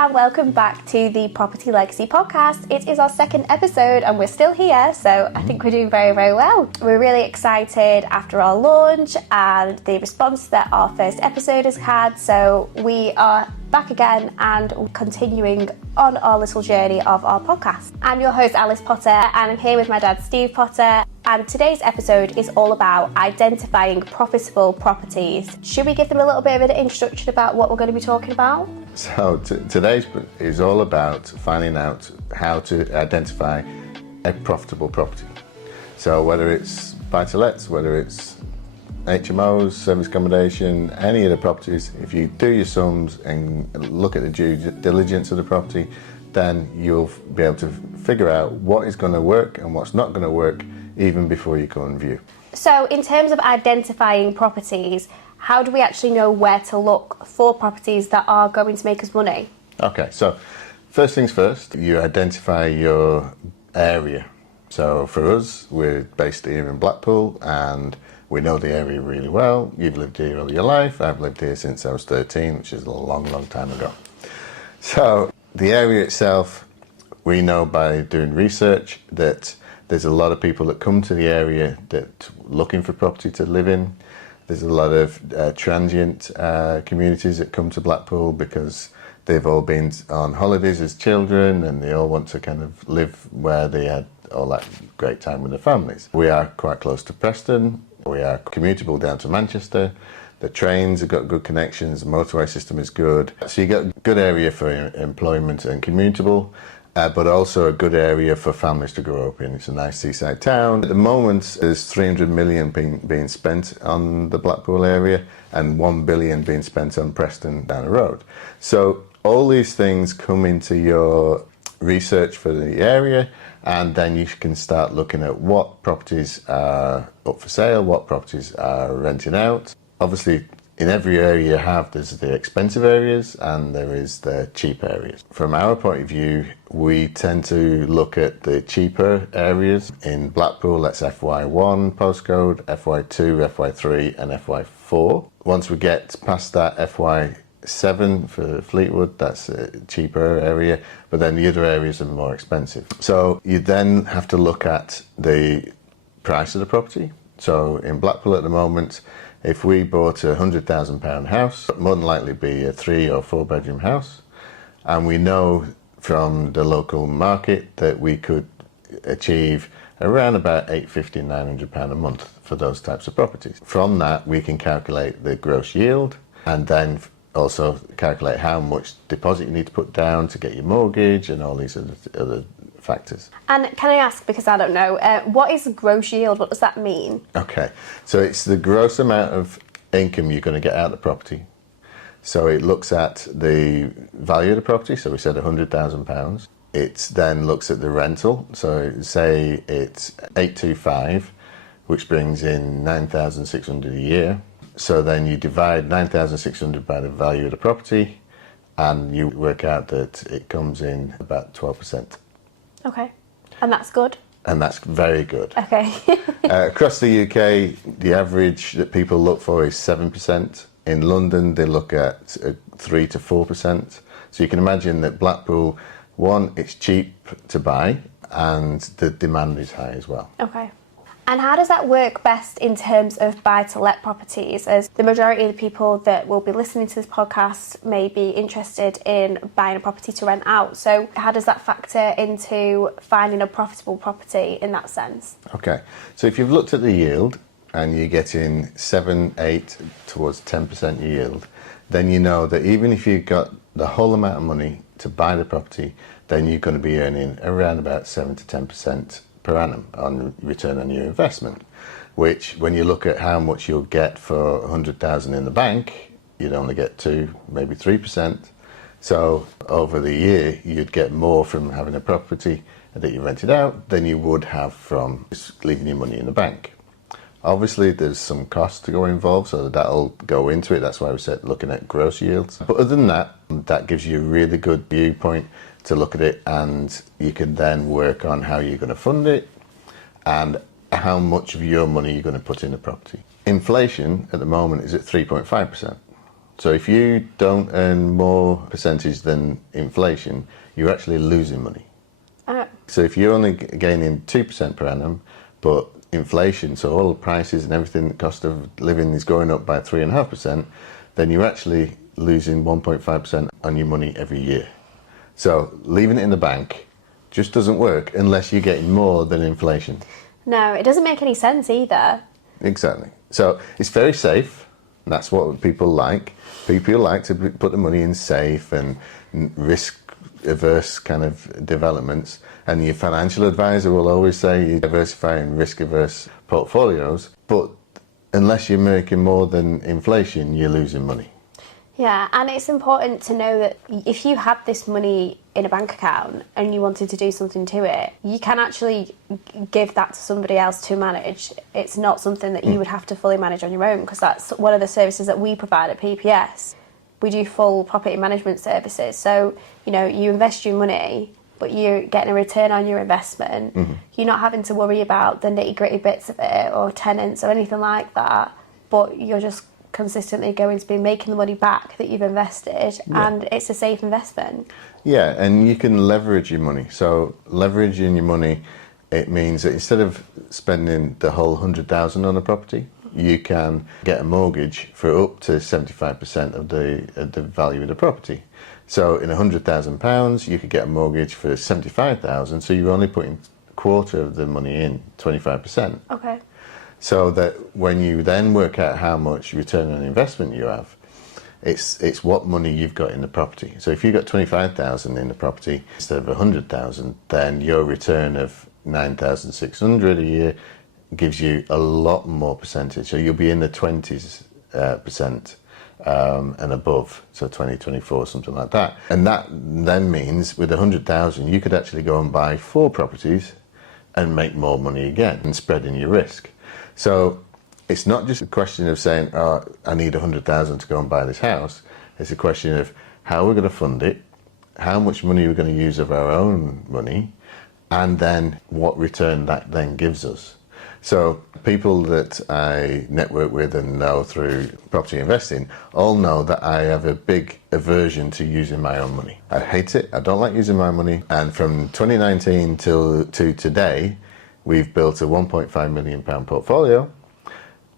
and welcome back to the Property Legacy podcast. It is our second episode and we're still here, so I think we're doing very, very well. We're really excited after our launch and the response that our first episode has had, so we are back again and continuing on our little journey of our podcast. I'm your host Alice Potter and I'm here with my dad Steve Potter, and today's episode is all about identifying profitable properties. Should we give them a little bit of an introduction about what we're going to be talking about? So today's is all about finding out how to identify a profitable property. So whether it's buy-to-lets, whether it's HMOs, service accommodation, any of the properties, if you do your sums and look at the due diligence of the property, then you'll be able to figure out what is going to work and what's not going to work even before you go and view. So in terms of identifying properties, how do we actually know where to look for properties that are going to make us money? Okay, so first things first, you identify your area. So for us, we're based here in Blackpool and we know the area really well. You've lived here all your life. I've lived here since I was 13, which is a long, long time ago. So the area itself, we know by doing research that there's a lot of people that come to the area that looking for property to live in. There's a lot of transient communities that come to Blackpool because they've all been on holidays as children and they all want to kind of live where they had all that great time with their families. We are quite close to Preston. We are commutable down to Manchester. The trains have got good connections, the motorway system is good. So you get a good area for employment and commutable, but also a good area for families to grow up in. It's a nice seaside town. At the moment, there's 300 million being spent on the Blackpool area and 1 billion being spent on Preston down the road. So all these things come into your research for the area, and then you can start looking at what properties are up for sale, what properties are renting out. Obviously, in every area you have, there's the expensive areas and there is the cheap areas. From our point of view, we tend to look at the cheaper areas. In Blackpool, that's FY1 postcode, FY2, FY3 and FY4. Once we get past that FY7 for Fleetwood, that's a cheaper area, but then the other areas are more expensive. So you then have to look at the price of the property. So in Blackpool at the moment, if we bought a £100,000 house, it would more than likely be a 3 or 4 bedroom house. And we know from the local market that we could achieve around about £850, £900 a month for those types of properties. From that, we can calculate the gross yield and then also calculate how much deposit you need to put down to get your mortgage and all these other factors. And can I ask, because I don't know, what is gross yield? What does that mean? Okay, so it's the gross amount of income you're going to get out of the property. So it looks at the value of the property, so we said £100,000. It then looks at the rental, so say it's 825, which brings in 9,600 a year. So then you divide 9,600 by the value of the property and you work out that it comes in about 12%. Okay, and that's good? And that's very good. Okay. Across the UK, the average that people look for is 7%. In London, they look at 3 to 4%. So you can imagine that Blackpool, one, it's cheap to buy and the demand is high as well. Okay. And how does that work best in terms of buy-to-let properties? As the majority of the people that will be listening to this podcast may be interested in buying a property to rent out. So how does that factor into finding a profitable property in that sense? Okay, so if you've looked at the yield and you're getting 7, 8 towards 10% yield, then you know that even if you've got the whole amount of money to buy the property, then you're going to be earning around about 7 to 10% per annum on return on your investment, which when you look at how much you'll get for 100,000 in the bank, you'd only get 2, maybe 3%. So over the year, you'd get more from having a property that you rented out than you would have from just leaving your money in the bank. Obviously, there's some costs to go involved, so that'll go into it. That's why we said looking at gross yields. But other than that, that gives you a really good viewpoint to look at it, and you can then work on how you're going to fund it and how much of your money you're going to put in the property. Inflation at the moment is at 3.5%. So if you don't earn more percentage than inflation, you're actually losing money. So if you're only gaining 2% per annum, but inflation, so all the prices and everything, the cost of living is going up by 3.5%, then you're actually losing 1.5% on your money every year. So leaving it in the bank just doesn't work unless you're getting more than inflation. No, it doesn't make any sense either. Exactly. So it's very safe. That's what people like. People like to put the money in safe and risk-averse kind of developments. And your financial advisor will always say you diversify in risk-averse portfolios. But unless you're making more than inflation, you're losing money. Yeah, and it's important to know that if you had this money in a bank account and you wanted to do something to it, you can actually give that to somebody else to manage. It's not something that you would have to fully manage on your own, because that's one of the services that we provide at PPS. We do full property management services. So, you know, you invest your money, but you're getting a return on your investment. You're not having to worry about the nitty-gritty bits of it or tenants or anything like that, but you're just consistently going to be making the money back that you've invested, and it's a safe investment. Yeah, and you can leverage your money. So leveraging your money, it means that instead of spending the whole 100,000 on a property, you can get a mortgage for up to 75% of the value of the property. So in £100,000, you could get a mortgage for 75,000. So you're only putting a quarter of the money in, 25%. Okay. So that when you then work out how much return on investment you have, it's what money you've got in the property. So if you've got 25,000 in the property instead of 100,000, then your return of 9,600 a year gives you a lot more percentage. So you'll be in the 20s percent and above, so 20, 24, something like that. And that then means with 100,000, you could actually go and buy 4 properties and make more money again and spreading your risk. So it's not just a question of saying, oh, I need 100,000 to go and buy this house. It's a question of how we're going to fund it, how much money we're going to use of our own money, and then what return that then gives us. So people that I network with and know through property investing all know that I have a big aversion to using my own money. I hate it. I don't like using my money. And from 2019 to today, we've built a £1.5 million portfolio,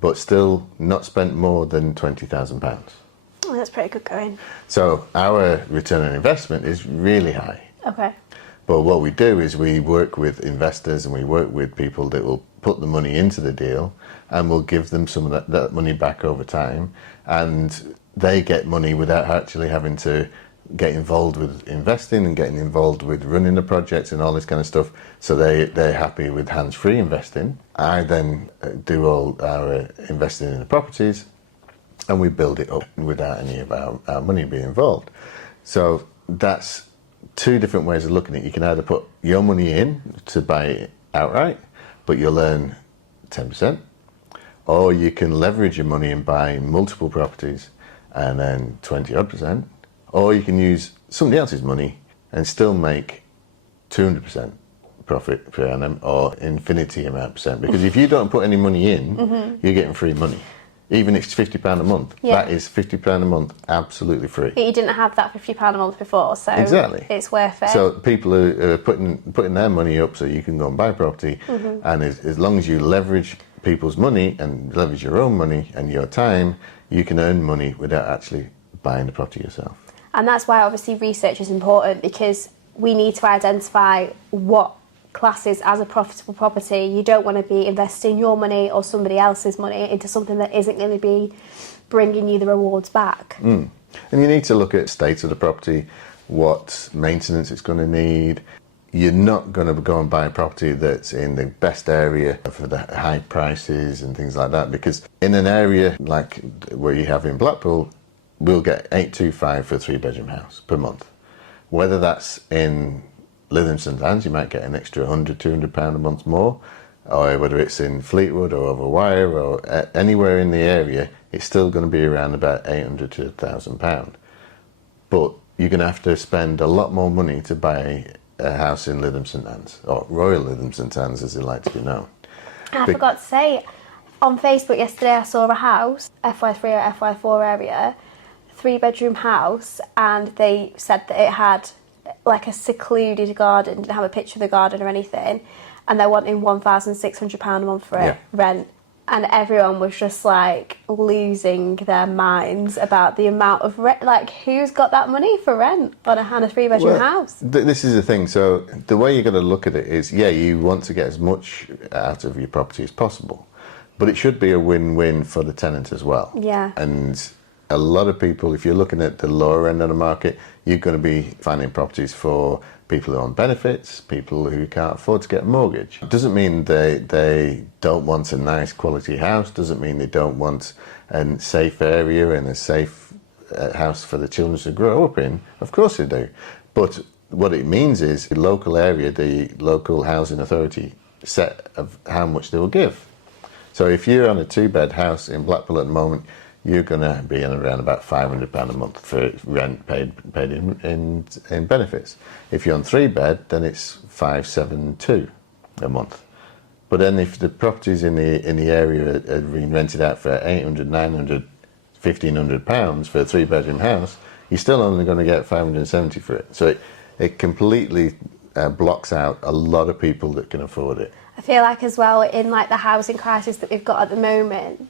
but still not spent more than £20,000. Oh, that's pretty good going. So our return on investment is really high. Okay. But what we do is we work with investors and we work with people that will put the money into the deal, and we'll give them some of that money back over time, and they get money without actually having to get involved with investing and getting involved with running the projects and all this kind of stuff. So they're happy with hands-free investing. I then do all our investing in the properties, and we build it up without any of our money being involved. So that's 2 different ways of looking at it. You can either put your money in to buy it outright, but you'll earn 10%, or you can leverage your money and buy multiple properties and then 20% odd, or you can use somebody else's money and still make 200% profit per annum or infinity amount percent. Because if you don't put any money in, you're getting free money. Even if it's £50 a month, that is £50 a month, absolutely free. You didn't have that £50 a month before, so exactly. It's worth it. So people are putting their money up so you can go and buy property, and as long as you leverage people's money and leverage your own money and your time, you can earn money without actually buying the property yourself. And that's why obviously research is important, because we need to identify what classes as a profitable property. You don't want to be investing your money or somebody else's money into something that isn't going to be bringing you the rewards back. And you need to look at state of the property, what maintenance it's going to need. You're not going to go and buy a property that's in the best area for the high prices and things like that, because in an area like where you have in Blackpool, we'll get £825 for a 3-bedroom house per month. Whether that's in Lytham St Anne's, you might get an extra £100, £200 a month more, or whether it's in Fleetwood or over Wire or anywhere in the area, it's still going to be around about £800 to £1,000. But you're going to have to spend a lot more money to buy a house in Lytham St Anne's, or Royal Lytham St Anne's as they like to be known. I forgot to say, on Facebook yesterday I saw a house, FY3 or FY4 area, 3-bedroom house, and they said that it had like a secluded garden, didn't have a picture of the garden or anything, and they're wanting £1,600 a month for it, rent. And everyone was just like losing their minds about the amount of rent. Like, who's got that money for rent on a 3-bedroom house? This is the thing. So the way you've got to look at it is, you want to get as much out of your property as possible, but it should be a win-win for the tenant as well. Yeah. And a lot of people, if you're looking at the lower end of the market, you're going to be finding properties for people who are on benefits, people who can't afford to get a mortgage. It doesn't mean they don't want a nice quality house, doesn't mean they don't want a safe area and a safe house for the children to grow up in. Of course they do. But what it means is the local area, the local housing authority set of how much they will give. So if you're on a 2-bed house in Blackpool at the moment, you're going to be in around about £500 a month for rent paid in benefits. If you're on 3-bed, then it's £572 a month. But then if the properties in the area are being rented out for £800, £900, £1,500 for a 3-bedroom house, you're still only going to get £570 for it. So it completely blocks out a lot of people that can afford it. I feel like as well, in like the housing crisis that we've got at the moment,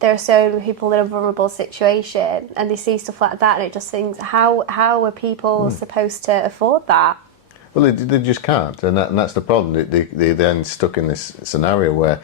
there are so many people in a vulnerable situation, and they see stuff like that, and it just thinks, how are people supposed to afford that? Well, they just can't, and that's the problem. They're then stuck in this scenario where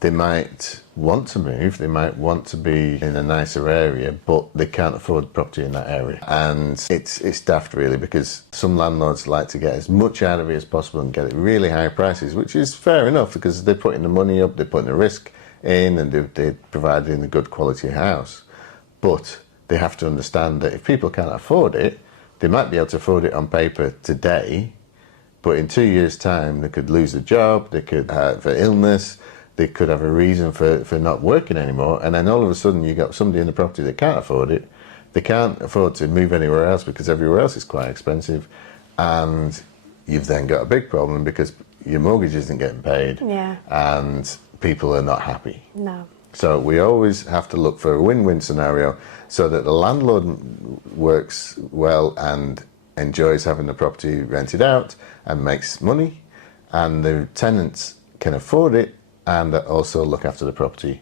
they might want to move, they might want to be in a nicer area, but they can't afford property in that area. And it's daft, really, because some landlords like to get as much out of it as possible and get it really high prices, which is fair enough, because they're putting the money up, they're putting the risk in, and they're providing a good quality house. But they have to understand that if people can't afford it, they might be able to afford it on paper today, but in 2 years' time they could lose a job, they could have an illness, they could have a reason for not working anymore, and then all of a sudden you got somebody in the property that can't afford it. They can't afford to move anywhere else because everywhere else is quite expensive, and you've then got a big problem because your mortgage isn't getting paid, and people are not happy. No. So we always have to look for a win-win scenario so that the landlord works well and enjoys having the property rented out and makes money, and the tenants can afford it and also look after the property.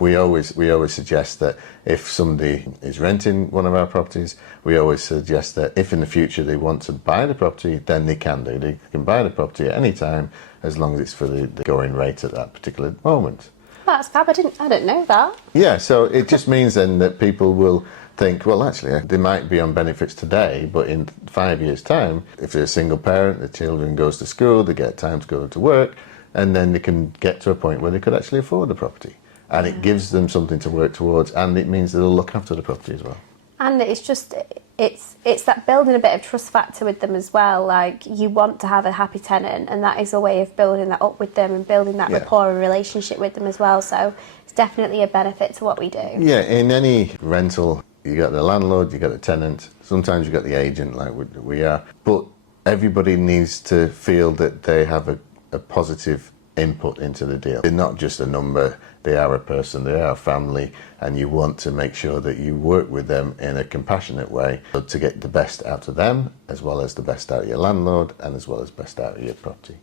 We always suggest that if somebody is renting one of our properties, we always suggest that if in the future they want to buy the property, then they can do. They can buy the property at any time as long as it's for the going rate at that particular moment. That's fab. I didn't know that. Yeah, so it just means then that people will think, well, actually, they might be on benefits today, but in 5 years' time, if they're a single parent, the children goes to school, they get time to go to work, and then they can get to a point where they could actually afford the property. And it gives them something to work towards, and it means they'll look after the property as well. And it's just, it's that building a bit of trust factor with them as well. Like, you want to have a happy tenant, and that is a way of building that up with them and building that rapport and relationship with them as well. So it's definitely a benefit to what we do. Yeah, in any rental, you got the landlord, you got the tenant, sometimes you got the agent like we are, but everybody needs to feel that they have a positive input into the deal. They're not just a number, they are a person, they are a family, and you want to make sure that you work with them in a compassionate way to get the best out of them, as well as the best out of your landlord, and as well as best out of your property.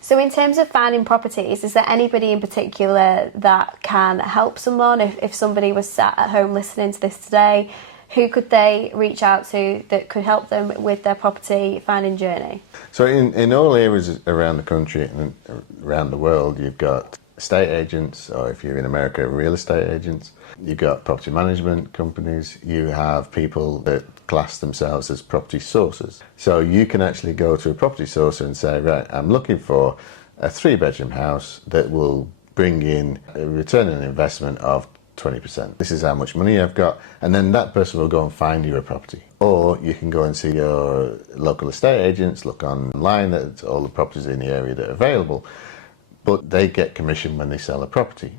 So in terms of finding properties, is there anybody in particular that can help someone? If somebody was sat at home listening to this today, who could they reach out to that could help them with their property finding journey? So in all areas around the country and around the world, you've got estate agents, or if you're in America, real estate agents. You've got property management companies. You have people that class themselves as property sources. So you can actually go to a property sourcer and say, right, I'm looking for a 3-bedroom house that will bring in a return on investment of 20%. This is how much money I've got, and then that person will go and find you a property. Or you can go and see your local estate agents, look online at all the properties in the area that are available, but they get commission when they sell a property.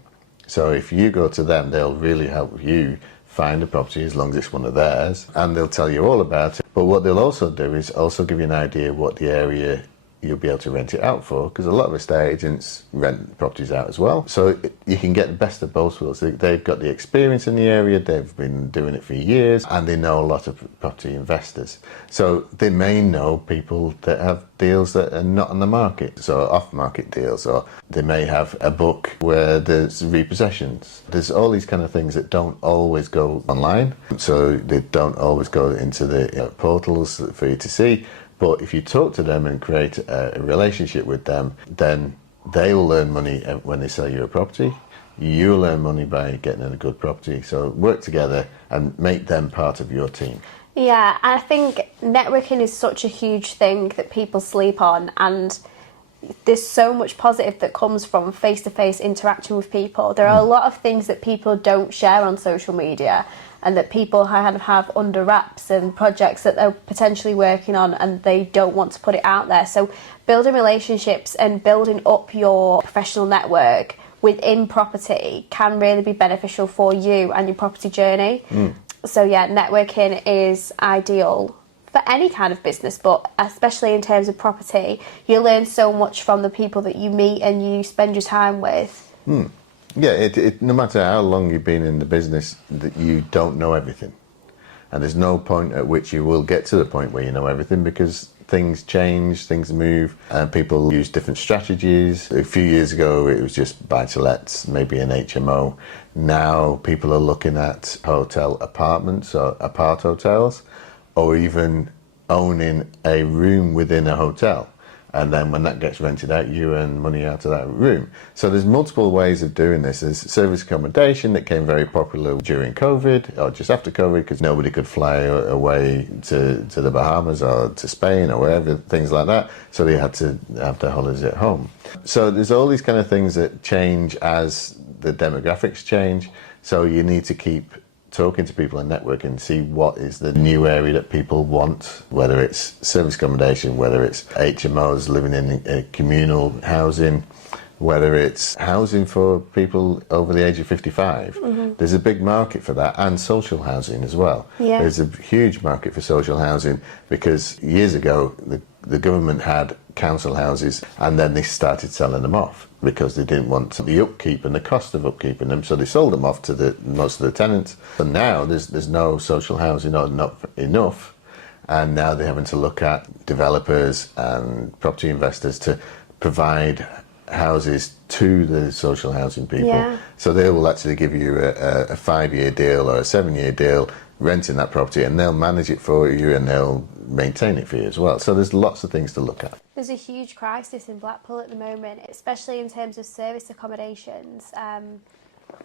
So if you go to them, they'll really help you find a property as long as it's one of theirs, and they'll tell you all about it. But what they'll also do is also give you an idea of what the area you'll be able to rent it out for, because a lot of estate agents rent properties out as well. So you can get the best of both worlds. They've got the experience in the area, they've been doing it for years, and they know a lot of property investors. So they may know people that have deals that are not on the market, so off-market deals, or they may have a book where there's repossessions. There's all these kind of things that don't always go online, so they don't always go into the portals for you to see. But if you talk to them and create a relationship with them, then they will earn money when they sell you a property. You'll earn money by getting in a good property. So work together and make them part of your team. Yeah, I think networking is such a huge thing that people sleep on, and there's so much positive that comes from face-to-face interaction with people. There are a lot of things that people don't share on social media, and that people kind of have under wraps, and projects that they're potentially working on and they don't want to put it out there. So building relationships and building up your professional network within property can really be beneficial for you and your property journey. So yeah, networking is ideal for any kind of business, but especially in terms of property. You learn so much from the people that you meet and you spend your time with. Yeah, no matter how long you've been in the business, that you don't know everything. And there's no point at which you will get to the point where you know everything, because things change, things move, and people use different strategies. A few years ago, it was just buy-to-lets, maybe an HMO. Now people are looking at hotel apartments or apart hotels, or even owning a room within a hotel. And then when that gets rented out, you earn money out of that room. So there's multiple ways of doing this. There's service accommodation that came very popular during COVID, or just after COVID, because nobody could fly away to the Bahamas or to Spain or wherever, things like that. So they had to have their holidays at home. So there's all these kind of things that change as the demographics change. So you need to keep talking to people and networking and see what is the new area that people want, whether it's service accommodation, whether it's HMOs, living in communal housing, whether it's housing for people over the age of 55. There's a big market for that, and social housing as well. Yeah. There's a huge market for social housing, because years ago the government had council houses and then they started selling them off because they didn't want the upkeep and the cost of upkeeping them, so they sold them off to most of the tenants. But now there's no social housing, or not enough, and now they're having to look at developers and property investors to provide houses to the social housing people. Yeah. So they will actually give you a 5-year deal or a 7-year deal renting that property, and they'll manage it for you and they'll maintain it for you as well. So there's lots of things to look at. There's a huge crisis in Blackpool at the moment, especially in terms of service accommodations.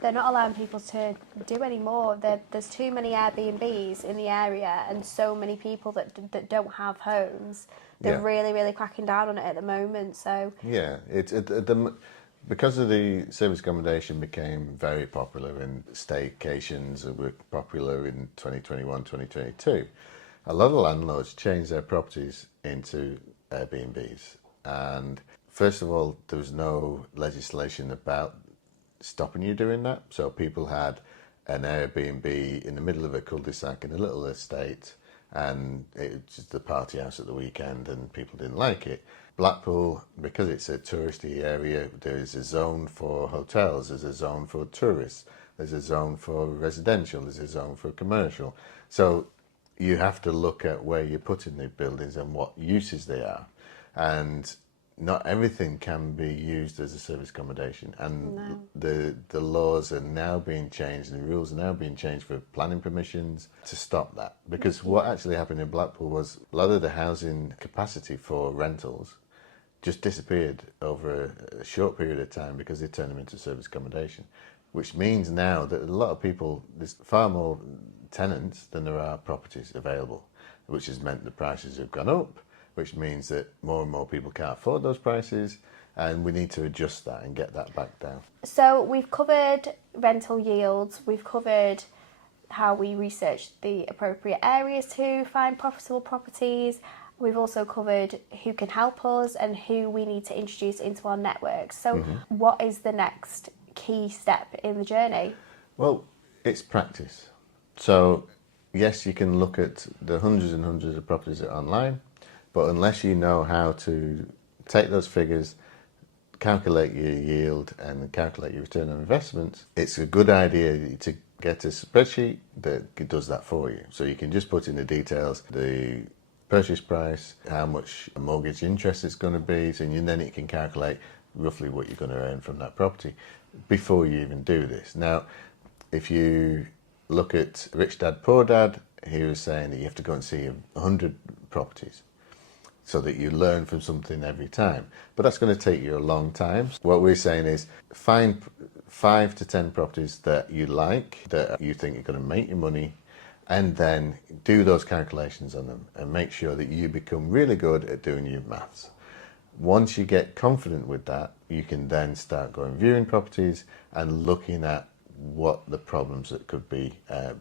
They're not allowing people to do any more. There's too many Airbnbs in the area, and so many people that don't have homes. They're really, really cracking down on it at the moment. So yeah, because of the service accommodation became very popular, and staycations were popular in 2021, 2022. A lot of landlords changed their properties into Airbnbs. And first of all, there was no legislation about stopping you doing that. So people had an Airbnb in the middle of a cul-de-sac in a little estate, and it was just the party house at the weekend, and people didn't like it. Blackpool, because it's a touristy area, there is a zone for hotels, there's a zone for tourists, there's a zone for residential, there's a zone for commercial. So you have to look at where you're putting the buildings and what uses they are. And not everything can be used as a service accommodation. And the laws are now being changed, and the rules are now being changed for planning permissions to stop that. Because what actually happened in Blackpool was a lot of the housing capacity for rentals just disappeared over a short period of time because they turned them into service accommodation. Which means now that a lot of people, there's far more tenants than there are properties available, which has meant the prices have gone up, which means that more and more people can't afford those prices, and we need to adjust that and get that back down. So we've covered rental yields, we've covered how we research the appropriate areas to find profitable properties. We've also covered who can help us and who we need to introduce into our network. So what is the next key step in the journey? Well, it's practice. So yes, you can look at the hundreds and hundreds of properties that are online, but unless you know how to take those figures, calculate your yield and calculate your return on investment, it's a good idea to get a spreadsheet that does that for you. So you can just put in the details, the purchase price, how much mortgage interest it's going to be, and then it can calculate roughly what you're going to earn from that property before you even do this. Now, if you look at Rich Dad Poor Dad, he was saying that you have to go and see 100 properties so that you learn from something every time. But that's going to take you a long time. What we're saying is find 5 to 10 properties that you like, that you think are going to make you money, and then do those calculations on them and make sure that you become really good at doing your maths. Once you get confident with that, you can then start going viewing properties and looking at what the problems that could be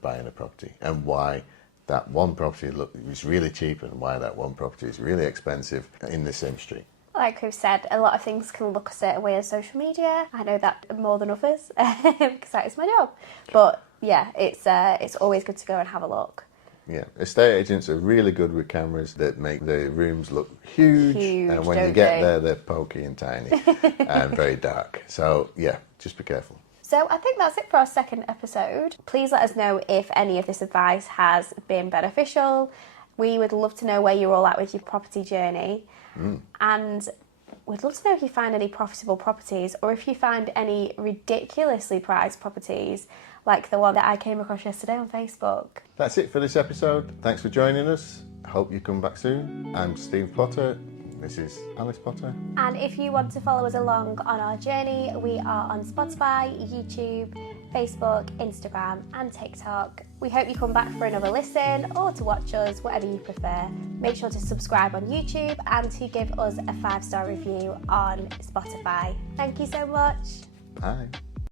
buying a property, and why that one property is really cheap and why that one property is really expensive in the same street. Like we've said, a lot of things can look a certain way on social media. I know that more than others because that is my job. But yeah, it's always good to go and have a look. Yeah, estate agents are really good with cameras that make the rooms look huge and when you get there, they're pokey and tiny and very dark. So yeah, just be careful. So I think that's it for our second episode. Please let us know if any of this advice has been beneficial. We would love to know where you're all at with your property journey. And we'd love to know if you find any profitable properties, or if you find any ridiculously priced properties like the one that I came across yesterday on Facebook. That's it for this episode. Thanks for joining us. Hope you come back soon. I'm Steve Potter. This is Alice Potter. And if you want to follow us along on our journey, we are on Spotify, YouTube, Facebook, Instagram and TikTok. We hope you come back for another listen or to watch us, whatever you prefer. Make sure to subscribe on YouTube and to give us a 5-star review on Spotify. Thank you so much. Bye.